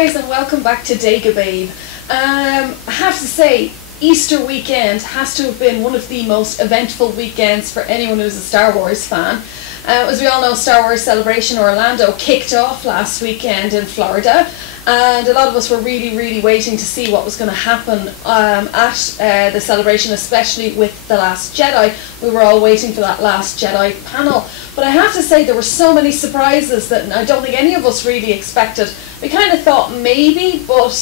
guys, and welcome back to Dagababe. I have to say, Easter weekend has to have been one of the most eventful weekends for anyone who's a Star Wars fan. As we all know, Star Wars Celebration Orlando kicked off last weekend in Florida, and a lot of us were really waiting to see what was going to happen at the celebration, especially with The Last Jedi. We were all waiting for that Last Jedi panel. But I have to say, there were so many surprises that I don't think any of us really expected. We kind of thought maybe, but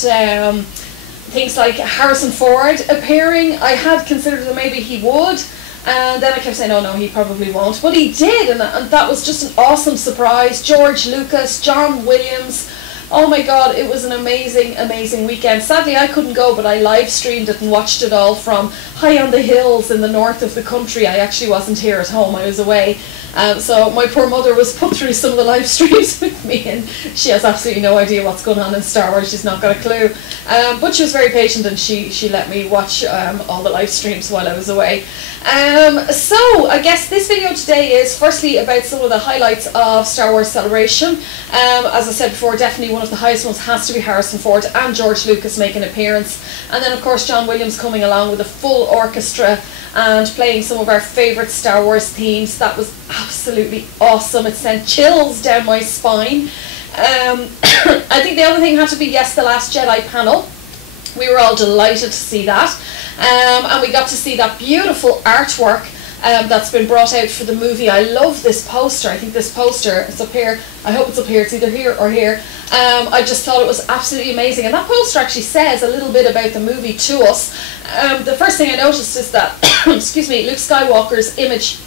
things like Harrison Ford appearing, I had considered that maybe he would. And then I kept saying, oh no, he probably won't. But he did, and that was just an awesome surprise. George Lucas, John Williams. Oh my god, it was an amazing weekend. Sadly, I couldn't go, but I live streamed it and watched it all from high on the hills in the north of the country. I actually wasn't here at home, I was away. So my poor mother was put through some of the live streams with me, and she has absolutely no idea what's going on in Star Wars. She's not got a clue. But she was very patient, and she let me watch all the live streams while I was away. So I guess this video today is firstly about some of the highlights of Star Wars Celebration. As I said before, definitely one of the highest ones has to be Harrison Ford and George Lucas make an appearance. And then of course John Williams coming along with a full orchestra and playing some of our favourite Star Wars themes. That was absolutely awesome. It sent chills down my spine. I think the other thing had to be, yes, the Last Jedi panel. We were all delighted to see that. And we got to see that beautiful artwork that's been brought out for the movie. I love this poster. I think this poster, it's up here. I hope it's up here. It's either here or here. I just thought it was absolutely amazing. And that poster actually says a little bit about the movie to us. The first thing I noticed is that, excuse me, Luke Skywalker's image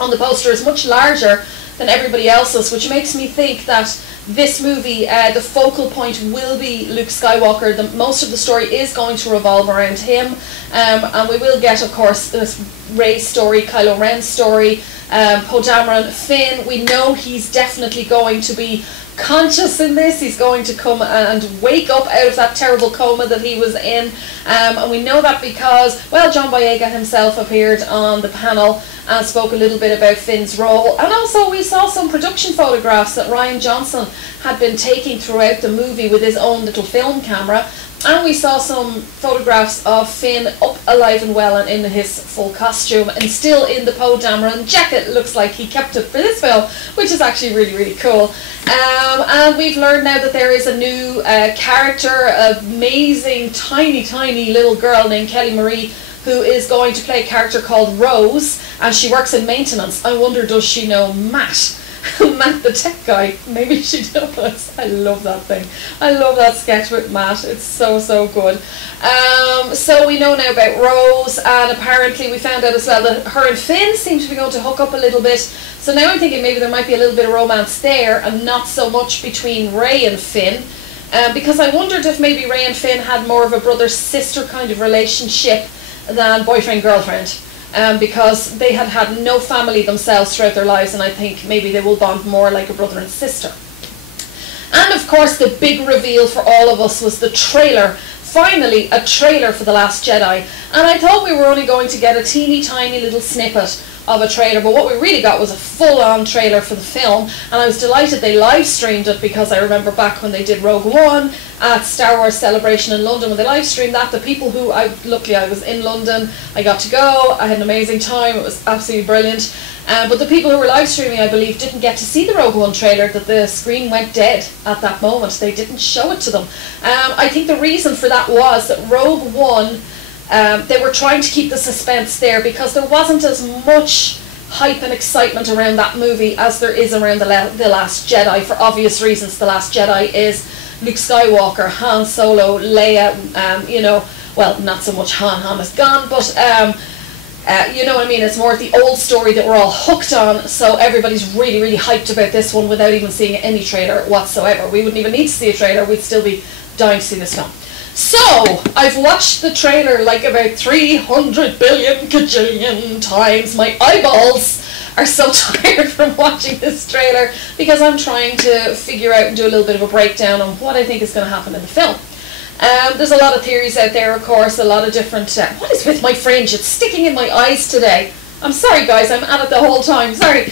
on the poster is much larger than everybody else's, which makes me think that this movie, the focal point will be Luke Skywalker. Most of the story is going to revolve around him, and we will get, of course, this Rey's story, Kylo Ren's story, Poe Dameron, Finn. We know he's definitely going to be conscious in this. He's going to come and wake up out of that terrible coma that he was in, and we know that because, well, John Boyega himself appeared on the panel and spoke a little bit about Finn's role, and also we saw some production photographs that Rian Johnson had been taking throughout the movie with his own little film camera, and we saw some photographs of Finn up alive and well and in his full costume and still in the Poe Dameron jacket. Looks like he kept it for this film, which is actually really cool. And we've learned now that there is a new character, amazing tiny little girl named Kelly Marie, who is going to play a character called Rose, and she works in maintenance. I wonder, does she know Matt? Matt the tech guy. Maybe she does. I love that thing. I love that sketch with Matt. It's so good. So we know now about Rose, and apparently we found out as well that her and Finn seem to be going to hook up a little bit. So now I'm thinking maybe there might be a little bit of romance there, and not so much between Rey and Finn. Because I wondered if maybe Rey and Finn had more of a brother-sister kind of relationship than boyfriend-girlfriend. Because they had had no family themselves throughout their lives, and I think maybe they will bond more like a brother and sister. And of course the big reveal for all of us was the trailer. Finally a trailer for The Last Jedi, and I thought we were only going to get a teeny tiny little snippet of a trailer, but what we really got was a full-on trailer for the film, and I was delighted they live streamed it, because I remember back when they did Rogue One at Star Wars Celebration in London, when they live streamed that, the people who, luckily I was in London, I got to go, I had an amazing time, it was absolutely brilliant, but the people who were live streaming, I believe, didn't get to see the Rogue One trailer, that the screen went dead at that moment. They didn't show it to them. I think the reason for that was that Rogue One, they were trying to keep the suspense there, because there wasn't as much hype and excitement around that movie as there is around the Last Jedi, for obvious reasons. The Last Jedi is Luke Skywalker, Han Solo, Leia, you know, well, not so much Han is gone, but you know what I mean, it's more the old story that we're all hooked on, so everybody's really hyped about this one without even seeing any trailer whatsoever. We wouldn't even need to see a trailer, we'd still be dying to see this film. So, I've watched the trailer like about 300 billion gajillion times. My eyeballs are so tired from watching this trailer, because I'm trying to figure out and do a little bit of a breakdown on what I think is going to happen in the film. There's a lot of theories out there, of course, a lot of different... what is with my fringe? It's sticking in my eyes today. I'm sorry, guys, I'm at it the whole time, sorry.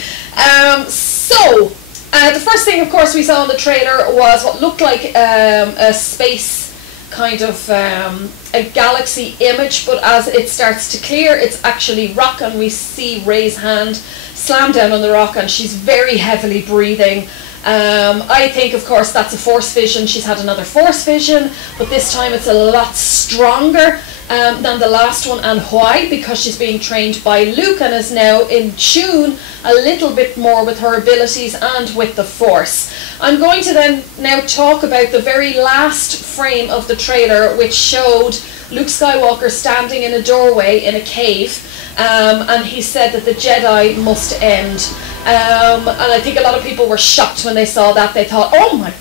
So, The first thing, of course, we saw in the trailer was what looked like a space kind of a galaxy image, but as it starts to clear, it's actually rock, and we see Rey's hand slam down on the rock, and she's very heavily breathing. I think, of course, that's a Force vision. She's had another Force vision, but this time it's a lot stronger than the last one. And why? Because she's being trained by Luke and is now in tune a little bit more with her abilities and with the Force. I'm going to then now talk about the very last frame of the trailer, which showed Luke Skywalker standing in a doorway in a cave, and he said that the Jedi must end. And I think a lot of people were shocked when they saw that. They thought, oh my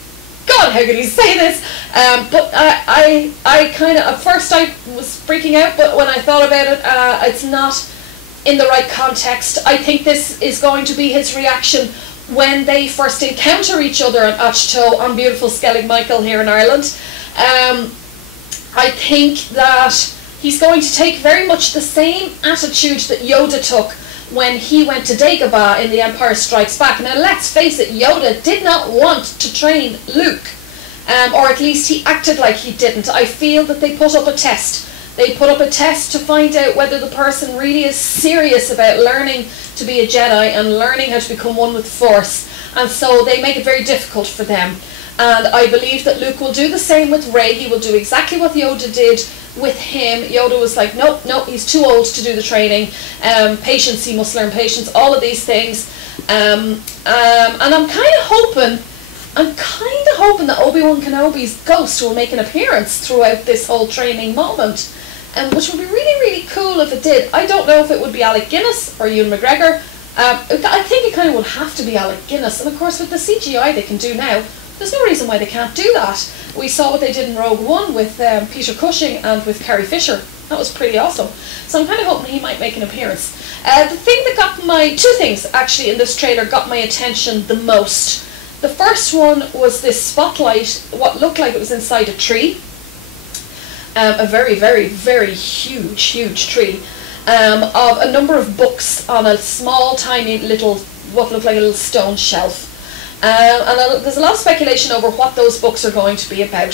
God, how could he say this? But I kind of, at first I was freaking out, but when I thought about it, it's not in the right context. I think this is going to be his reaction when they first encounter each other at Ahch-To on beautiful Skellig Michael here in Ireland. I think that he's going to take very much the same attitude that Yoda took when he went to Dagobah in The Empire Strikes Back. Now let's face it, Yoda did not want to train Luke, or at least he acted like he didn't. I feel that they put up a test. They put up a test to find out whether the person really is serious about learning to be a Jedi and learning how to become one with the Force, and so they make it very difficult for them. And I believe that Luke will do the same with Rey. He will do exactly what Yoda did with him. Yoda was like, nope, he's too old to do the training. Patience, he must learn patience, all of these things. And I'm kind of hoping that Obi-Wan Kenobi's ghost will make an appearance throughout this whole training moment, which would be really, really cool if it did. I don't know if it would be Alec Guinness or Ewan McGregor. I think it kind of would have to be Alec Guinness. And of course, with the CGI they can do now, there's no reason why they can't do that. We saw what they did in Rogue One with Peter Cushing and with Carrie Fisher. That was pretty awesome. So I'm kind of hoping he might make an appearance. The thing that got two things actually in this trailer got my attention the most. The first one was this spotlight, what looked like it was inside a tree. A very, very, very huge tree. Of a number of books on a small, tiny little, what looked like a little stone shelf. And there's a lot of speculation over what those books are going to be about.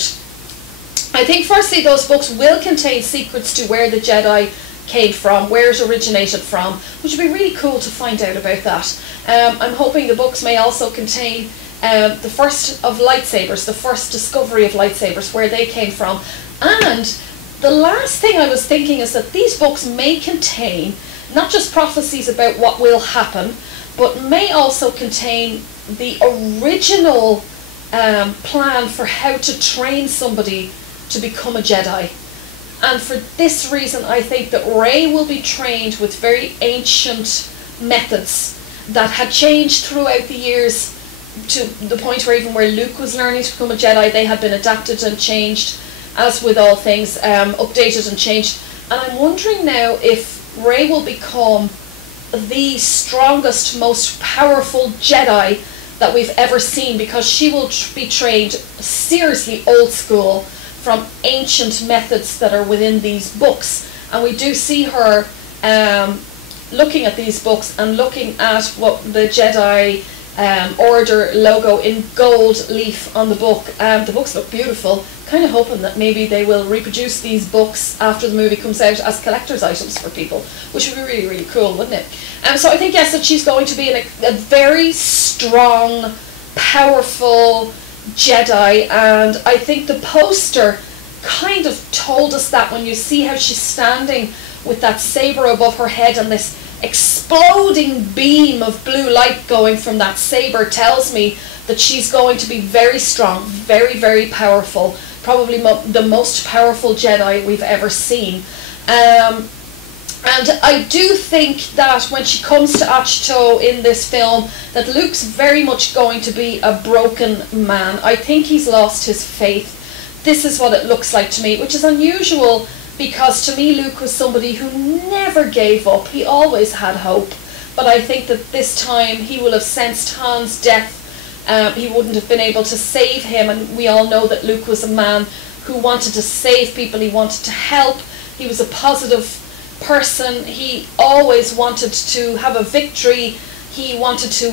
I think firstly those books will contain secrets to where the Jedi came from, where it originated from, which would be really cool to find out about that. I'm hoping the books may also contain the first of lightsabers, the first discovery of lightsabers, where they came from. And the last thing I was thinking is that these books may contain not just prophecies about what will happen, but may also contain the original plan for how to train somebody to become a Jedi. And for this reason, I think that Rey will be trained with very ancient methods that had changed throughout the years, to the point where Luke was learning to become a Jedi. They had been adapted and changed, as with all things, updated and changed. And I'm wondering now if Rey will become the strongest, most powerful Jedi that we've ever seen, because she will be trained seriously old school from ancient methods that are within these books. And we do see her looking at these books and looking at what the Jedi Order logo in gold leaf on the book. The books look beautiful. Kind of hoping that maybe they will reproduce these books after the movie comes out as collector's items for people, which would be really, really cool, wouldn't it? So I think, yes, that she's going to be a very strong, powerful Jedi, and I think the poster kind of told us that. When you see how she's standing with that saber above her head and this exploding beam of blue light going from that saber, tells me that she's going to be very strong, very, very powerful, probably the most powerful Jedi we've ever seen. And I do think that when she comes to Ahch-To in this film, that Luke's very much going to be a broken man. I think he's lost his faith. This is what it looks like to me, which is unusual, because to me Luke was somebody who never gave up. He always had hope. But I think that this time he will have sensed Han's death. He wouldn't have been able to save him, and we all know that Luke was a man who wanted to save people. He wanted to help. He was a positive person. He always wanted to have a victory. he wanted to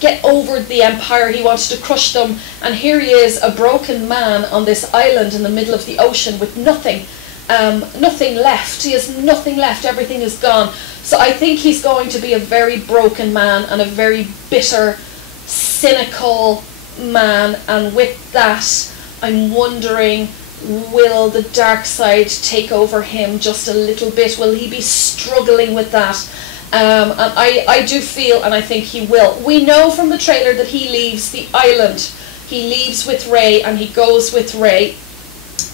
get over the Empire, he wanted to crush them, and here he is, a broken man on this island in the middle of the ocean with nothing left. He has nothing left, everything is gone. So I think he's going to be a very broken man and a very bitter, cynical man, and with that I'm wondering, will the dark side take over him just a little bit? Will he be struggling with that? And I do feel, and I think he will. We know from the trailer that he leaves the island. He leaves with Rey, and he goes with Rey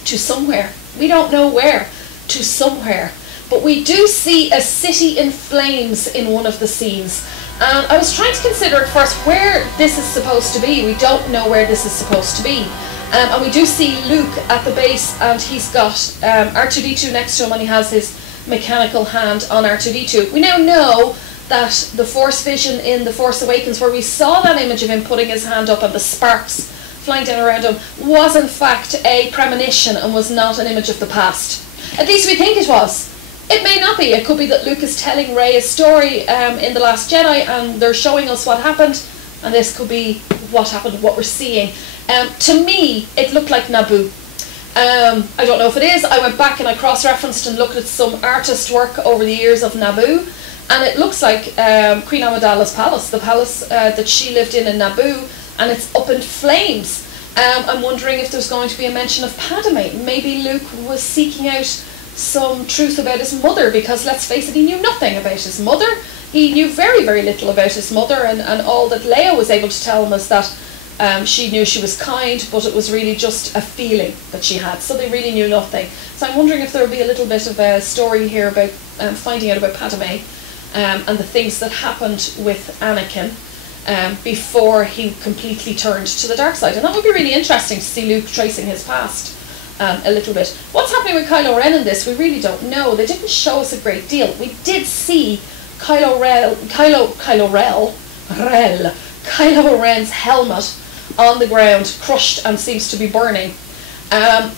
to somewhere. We don't know where, to somewhere. But we do see a city in flames in one of the scenes. And I was trying to consider at first where this is supposed to be. We don't know where this is supposed to be. And we do see Luke at the base, and he's got R2-D2 next to him, and he has his mechanical hand on R2-D2. We now know that the Force vision in The Force Awakens, where we saw that image of him putting his hand up and the sparks flying down around him, was in fact a premonition and was not an image of the past. At least we think it was. It may not be. It could be that Luke is telling Rey a story in The Last Jedi, and they're showing us what happened, and this could be what happened, what we're seeing. To me, it looked like Naboo. I don't know if it is. I went back and I cross-referenced and looked at some artist work over the years of Naboo, and it looks like Queen Amidala's palace, the palace that she lived in Naboo, and it's up in flames. I'm wondering if there's going to be a mention of Padme. Maybe Luke was seeking out some truth about his mother, because let's face it, he knew nothing about his mother. He knew very, very little about his mother, and all that Leia was able to tell him was that she knew she was kind, but it was really just a feeling that she had. So they really knew nothing. So I'm wondering if there will be a little bit of a story here about finding out about Padme and the things that happened with Anakin before he completely turned to the dark side. And that would be really interesting to see Luke tracing his past a little bit. What's happening with Kylo Ren in this? We really don't know. They didn't show us a great deal. We did see Kylo Ren's helmet on the ground, crushed and seems to be burning. I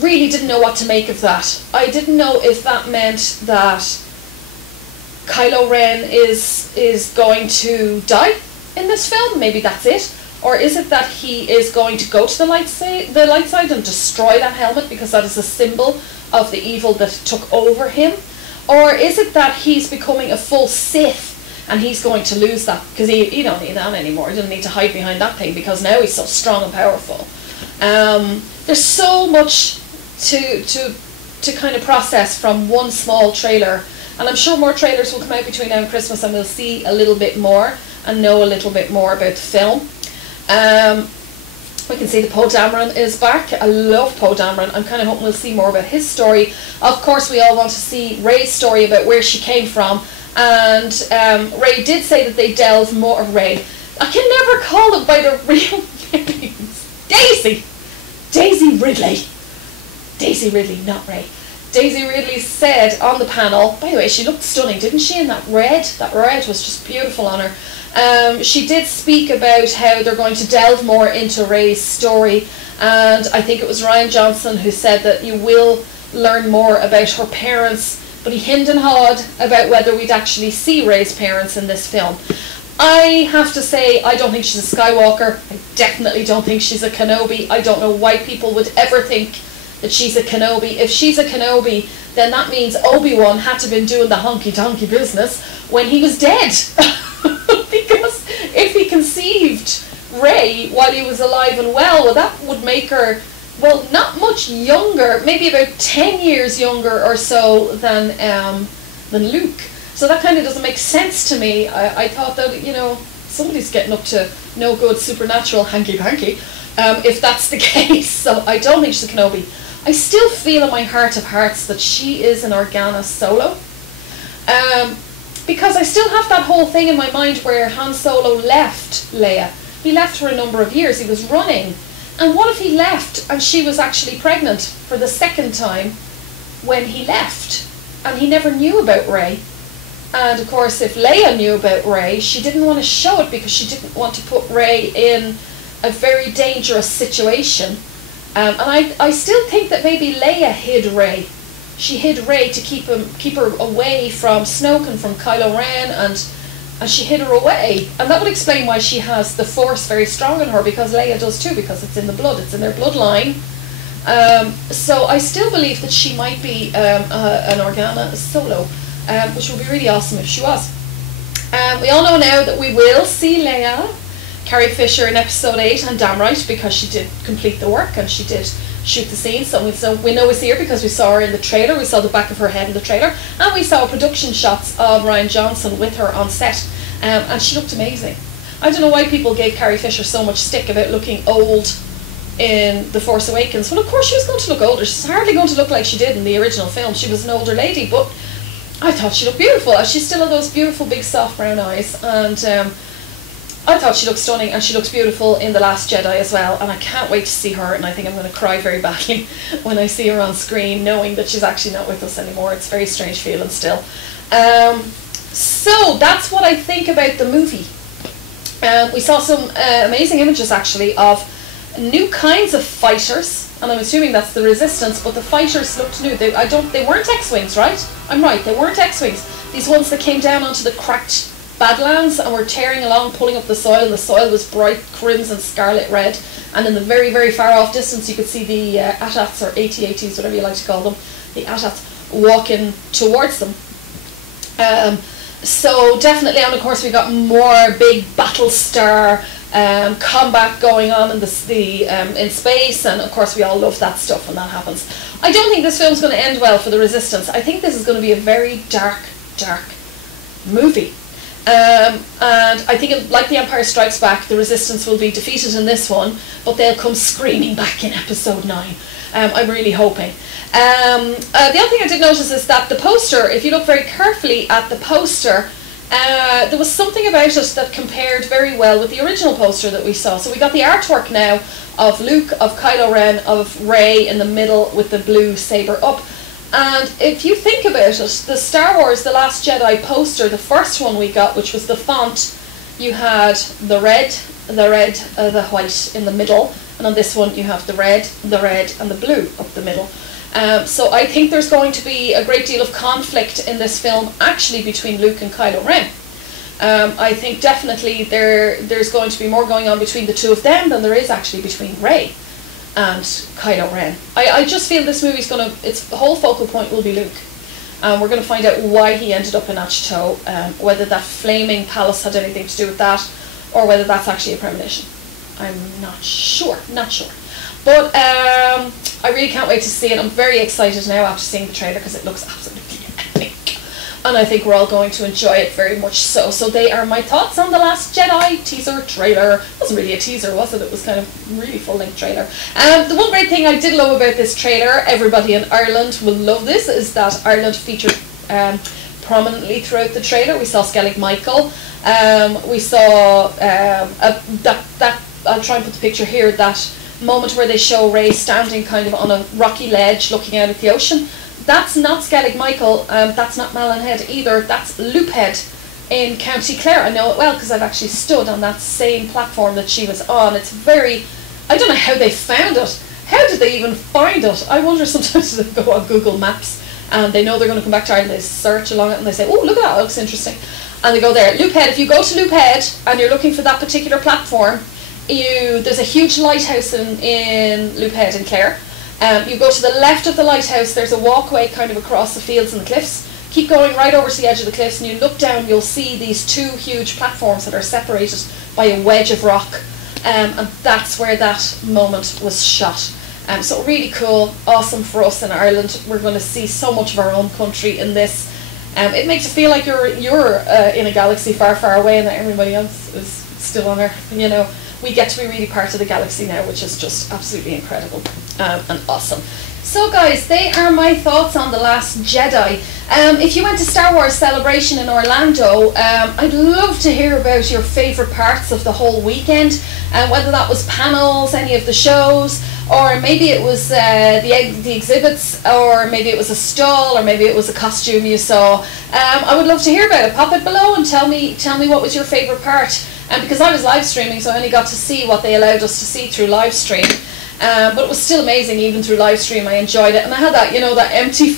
really didn't know what to make of that. I didn't know if that meant that Kylo Ren is going to die in this film. Maybe that's it. Or is it that he is going to go to the light side and destroy that helmet because that is a symbol of the evil that took over him? Or is it that he's becoming a full Sith and he's going to lose that because he don't need that anymore? He doesn't need to hide behind that thing because now he's so strong and powerful. There's so much to kind of process from one small trailer, and I'm sure more trailers will come out between now and Christmas, and we'll see a little bit more and know a little bit more about the film. We can see that Poe Dameron is back. I love Poe Dameron. I'm kind of hoping we'll see more about his story. Of course, we all want to see Rey's story about where she came from. And Rey did say that they delve more of Rey. I can never call them by their real names. Daisy Ridley. Daisy Ridley, not Rey. Daisy Ridley said on the panel, by the way, she looked stunning, didn't she, in that red? That red was just beautiful on her. She did speak about how they're going to delve more into Rey's story, and I think it was Rian Johnson who said that you will learn more about her parents, but he hemmed and hawed about whether we'd actually see Rey's parents in this film. I have to say, I don't think she's a Skywalker. I definitely don't think she's a Kenobi. I don't know why people would ever think that she's a Kenobi. If she's a Kenobi, then that means Obi-Wan had to have been doing the honky-tonky business when he was dead. Because if he conceived Rey while he was alive and well, that would make her, well, not much younger, maybe about 10 years younger or so than Luke. So that kind of doesn't make sense to me. I thought that, you know, somebody's getting up to no good supernatural hanky-panky if that's the case. So I don't think she's a Kenobi. I still feel in my heart of hearts that she is an Organa Solo. Because I still have that whole thing in my mind where Han Solo left Leia. He left for a number of years. He was running. And what if he left and she was actually pregnant for the second time when he left? And he never knew about Rey. And of course, if Leia knew about Rey, she didn't want to show it because she didn't want to put Rey in a very dangerous situation. And I still think that maybe Leia hid Rey. She hid Rey to keep her away from Snoke and from Kylo Ren, and and she hid her away. And that would explain why she has the Force very strong in her, because Leia does too, because it's in the blood, it's in their bloodline. So I still believe that she might be an Organa Solo, which would be really awesome if she was. We all know now that we will see Leia, Carrie Fisher, in episode 8, and damn right, because she did complete the work and she did shoot the scene. So we know we see her because we saw her in the trailer, we saw the back of her head in the trailer, and we saw production shots of Rian Johnson with her on set, and she looked amazing. I don't know why people gave Carrie Fisher so much stick about looking old in The Force Awakens. Well, of course she was going to look older. She's hardly going to look like she did in the original film. She was an older lady, but I thought she looked beautiful. She still had those beautiful big soft brown eyes, and I thought she looked stunning, and she looks beautiful in The Last Jedi as well, and I can't wait to see her, and I think I'm going to cry very badly when I see her on screen, knowing that she's actually not with us anymore. It's a very strange feeling still. So that's what I think about the movie. We saw some amazing images actually of new kinds of fighters, and I'm assuming that's the Resistance, but the fighters looked new. They weren't X-Wings, right? I'm right, they weren't X-Wings. These ones that came down onto the cracked Badlands and were tearing along, pulling up the soil. The soil was bright crimson, scarlet red, and in the very, very far off distance you could see the AT-ATs, or AT-ATs, whatever you like to call them, the AT-ATs walking towards them. So definitely, and of course we got more big Battlestar combat going on in in space, and of course we all love that stuff when that happens. I don't think this film's going to end well for the Resistance. I think this is going to be a very dark movie. And I think, like The Empire Strikes Back, the Resistance will be defeated in this one, but they'll come screaming back in episode 9. I'm really hoping. The other thing I did notice is that the poster, if you look very carefully at the poster, there was something about it that compared very well with the original poster that we saw. So we got the artwork now of Luke, of Kylo Ren, of Rey in the middle with the blue saber up. And if you think about it, the Star Wars The Last Jedi poster, the first one we got, which was the font, you had the red, the white in the middle, and on this one you have the red, and the blue up the middle. So I think there's going to be a great deal of conflict in this film actually between Luke and Kylo Ren. I think definitely there's going to be more going on between the two of them than there is actually between Rey and Kylo Ren. I just feel this movie's going to, its whole focal point will be Luke. We're going to find out why he ended up in Achto, whether that flaming palace had anything to do with that, or whether that's actually a premonition. I'm not sure. But I really can't wait to see it. I'm very excited now after seeing the trailer because it looks absolutely epic. And I think we're all going to enjoy it very much so. So they are my thoughts on The Last Jedi teaser trailer. It wasn't really a teaser, was it? It was kind of really full-length trailer. The one great thing I did love about this trailer, everybody in Ireland will love this, is that Ireland featured prominently throughout the trailer. We saw Skellig Michael. We saw I'll try and put the picture here, that moment where they show Rey standing kind of on a rocky ledge looking out at the ocean. That's not Skellig Michael, that's not Malin Head either, that's Loophead in County Clare. I know it well because I've actually stood on that same platform that she was on. It's very, I don't know how they found it. How did they even find it? I wonder sometimes they go on Google Maps and they know they're going to come back to Ireland, they search along it and they say, oh, look at that, looks interesting. And they go there. Loophead, if you go to Loophead and you're looking for that particular platform, there's a huge lighthouse in Loophead in Clare. You go to the left of the lighthouse, there's a walkway kind of across the fields and the cliffs. Keep going right over to the edge of the cliffs and you look down, you'll see these two huge platforms that are separated by a wedge of rock. And that's where that moment was shot. So really cool, awesome for us in Ireland. We're going to see so much of our own country in this. It makes you feel like you're in a galaxy far, far away and that everybody else is still on Earth, you know. We get to be really part of the galaxy now, which is just absolutely incredible and awesome. So guys, they are my thoughts on The Last Jedi. If you went to Star Wars Celebration in Orlando, I'd love to hear about your favourite parts of the whole weekend, whether that was panels, any of the shows, or maybe it was the exhibits, or maybe it was a stall, or maybe it was a costume you saw. I would love to hear about it. Pop it below and tell me what was your favourite part. Because I was live streaming, so I only got to see what they allowed us to see through live stream. But it was still amazing, even through live stream. I enjoyed it, and I had that, you know, that empty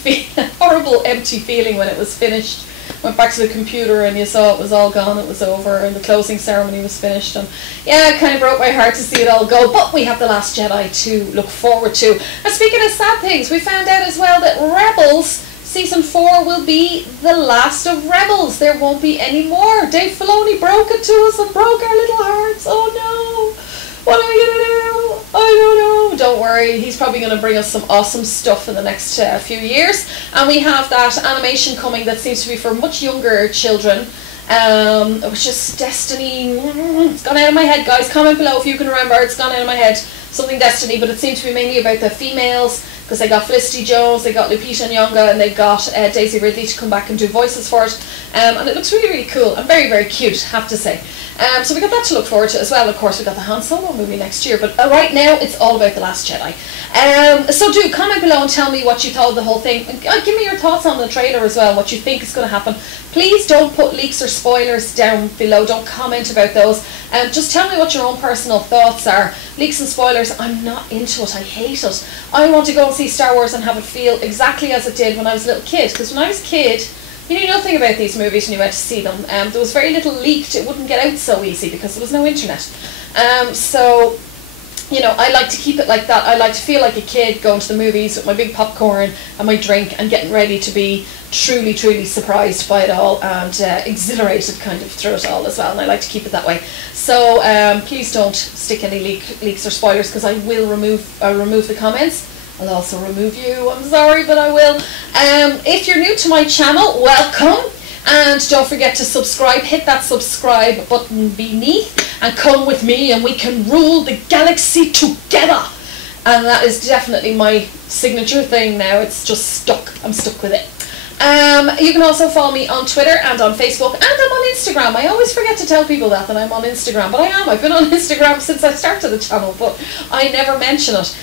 horrible empty feeling when it was finished. went back to the computer and you saw it was all gone, it was over, and the closing ceremony was finished, and yeah, it kind of broke my heart to see it all go, but we have The Last Jedi to look forward to. And speaking of sad things, we found out as well that Rebels Season 4 will be the last of Rebels. There won't be any more. Dave Filoni broke it to us and broke our little hearts. Oh no! What are we going to do? I don't know. Don't worry, he's probably going to bring us some awesome stuff in the next few years. And we have that animation coming that seems to be for much younger children. Which is Destiny. It's gone out of my head, guys. Comment below if you can remember. It's gone out of my head. Something Destiny, but it seems to be mainly about the females, because they got Felicity Jones, they got Lupita Nyong'o, and they got Daisy Ridley to come back and do voices for it. And it looks really, really cool and very, very cute, have to say. So we got that to look forward to as well. Of course, we got the Han Solo movie next year, but right now it's all about The Last Jedi. So do comment below and tell me what you thought of the whole thing. Give me your thoughts on the trailer as well, what you think is going to happen. Please don't put leaks or spoilers down below. Don't comment about those. Just tell me what your own personal thoughts are. Leaks and spoilers, I'm not into it. I hate it. I want to go and see Star Wars and have it feel exactly as it did when I was a little kid. Because when I was a kid, you knew nothing about these movies when you went to see them. There was very little leaked. It wouldn't get out so easy because there was no internet. So, you know, I like to keep it like that. I like to feel like a kid going to the movies with my big popcorn and my drink and getting ready to be truly, truly surprised by it all and exhilarated kind of through it all as well. And I like to keep it that way. So please don't stick any leaks or spoilers, because I will remove the comments. I'll also remove you. I'm sorry, but I will. If you're new to my channel, welcome. And don't forget to subscribe. Hit that subscribe button beneath and come with me and we can rule the galaxy together. And that is definitely my signature thing now. It's just stuck. I'm stuck with it. You can also follow me on Twitter and on Facebook, and I'm on Instagram. I always forget to tell people that I'm on Instagram, but I am. I've been on Instagram since I started the channel, but I never mention it.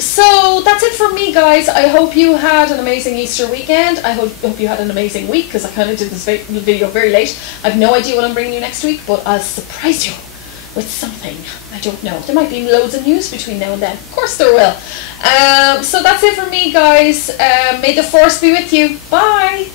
So that's it from me, guys. I hope you had an amazing Easter weekend. I hope you had an amazing week, because I kind of did this video very late. I have no idea what I'm bringing you next week, but I'll surprise you with something. I don't know. There might be loads of news between now and then. Of course there will. So that's it for me, guys. May the Force be with you. Bye.